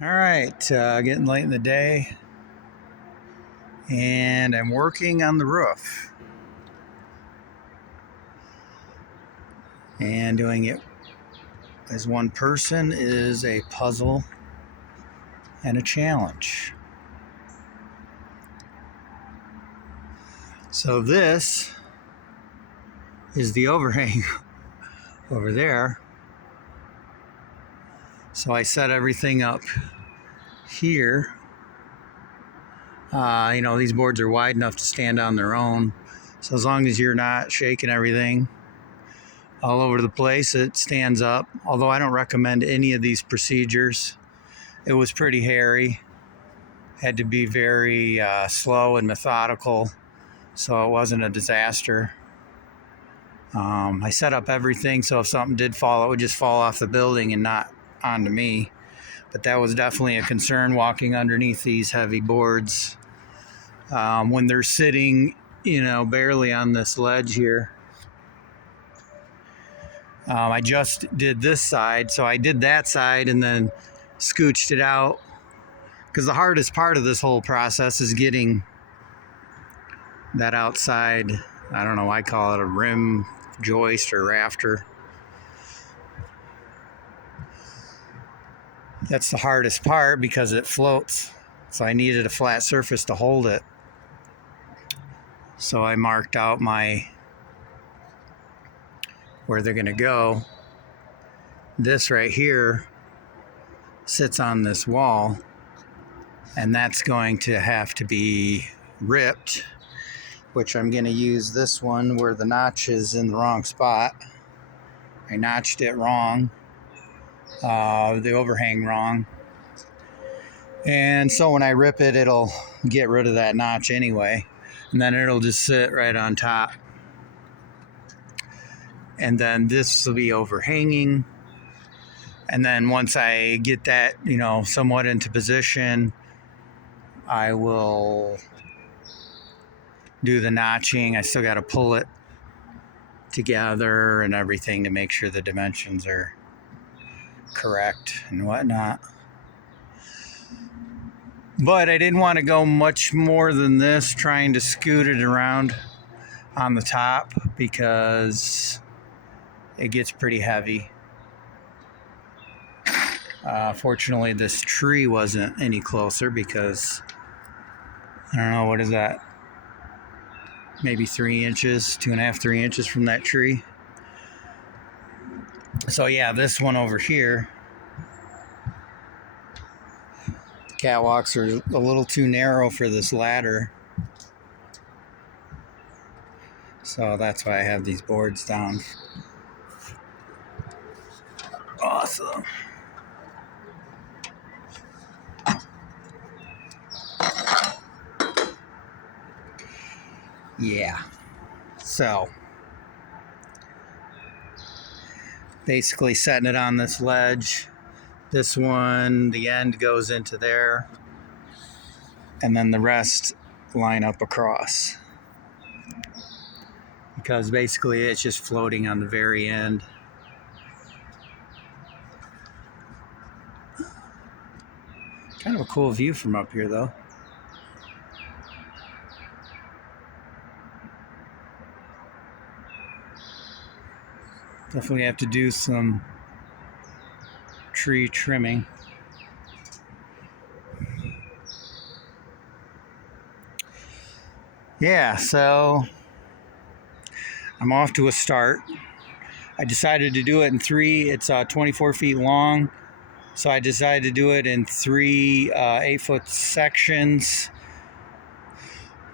All right, getting late in the day, and I'm working on the roof and doing it as one person is a puzzle and a challenge. So this is the overhang over there. So I set everything up here. These boards are wide enough to stand on their own. So as long as you're not shaking everything all over the place, it stands up. Although I don't recommend any of these procedures. It was pretty hairy. Had to be very slow and methodical, so it wasn't a disaster. I set up everything so if something did fall, it would just fall off the building and not onto me. But that was definitely a concern walking underneath these heavy boards. When they're sitting, barely on this ledge here. I just did this side, so I did that side and then scooched it out. Because the hardest part of this whole process is getting that outside, I don't know, I call it a rim joist or rafter. That's the hardest part because it floats. So I needed a flat surface to hold it. So I marked out where they're gonna go. This right here sits on this wall, and that's going to have to be ripped, which I'm gonna use this one where the notch is in the wrong spot. I notched it wrong, the overhang wrong. And so when I rip it, it'll get rid of that notch anyway. And then it'll just sit right on top. And then this will be overhanging. And then once I get that, somewhat into position, I will do the notching. I still got to pull it together and everything to make sure the dimensions are correct and whatnot. But I didn't want to go much more than this, trying to scoot it around on the top because it gets pretty heavy. Fortunately, this tree wasn't any closer because, I don't know, what is that? Maybe 3 inches, 2.5, 3 inches from that tree. So yeah, this one over here, catwalks are a little too narrow for this ladder. So that's why I have these boards down. Awesome. Yeah. So basically setting it on this ledge. This one, the end goes into there, and then the rest line up across. Because basically it's just floating on the very end. Kind of a cool view from up here though. Definitely have to do some tree trimming. Yeah, so I'm off to a start. I decided to do it in three. It's 24 feet long, so I decided to do it in three 8-foot sections.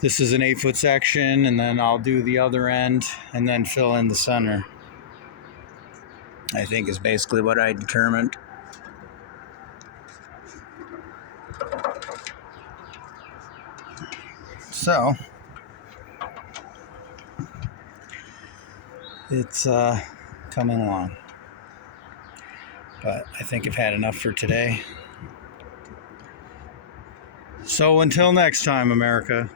This is an 8-foot section, and then I'll do the other end and then fill in the center. I think is basically what I determined. So it's coming along, but I think I've had enough for today. So until next time, America.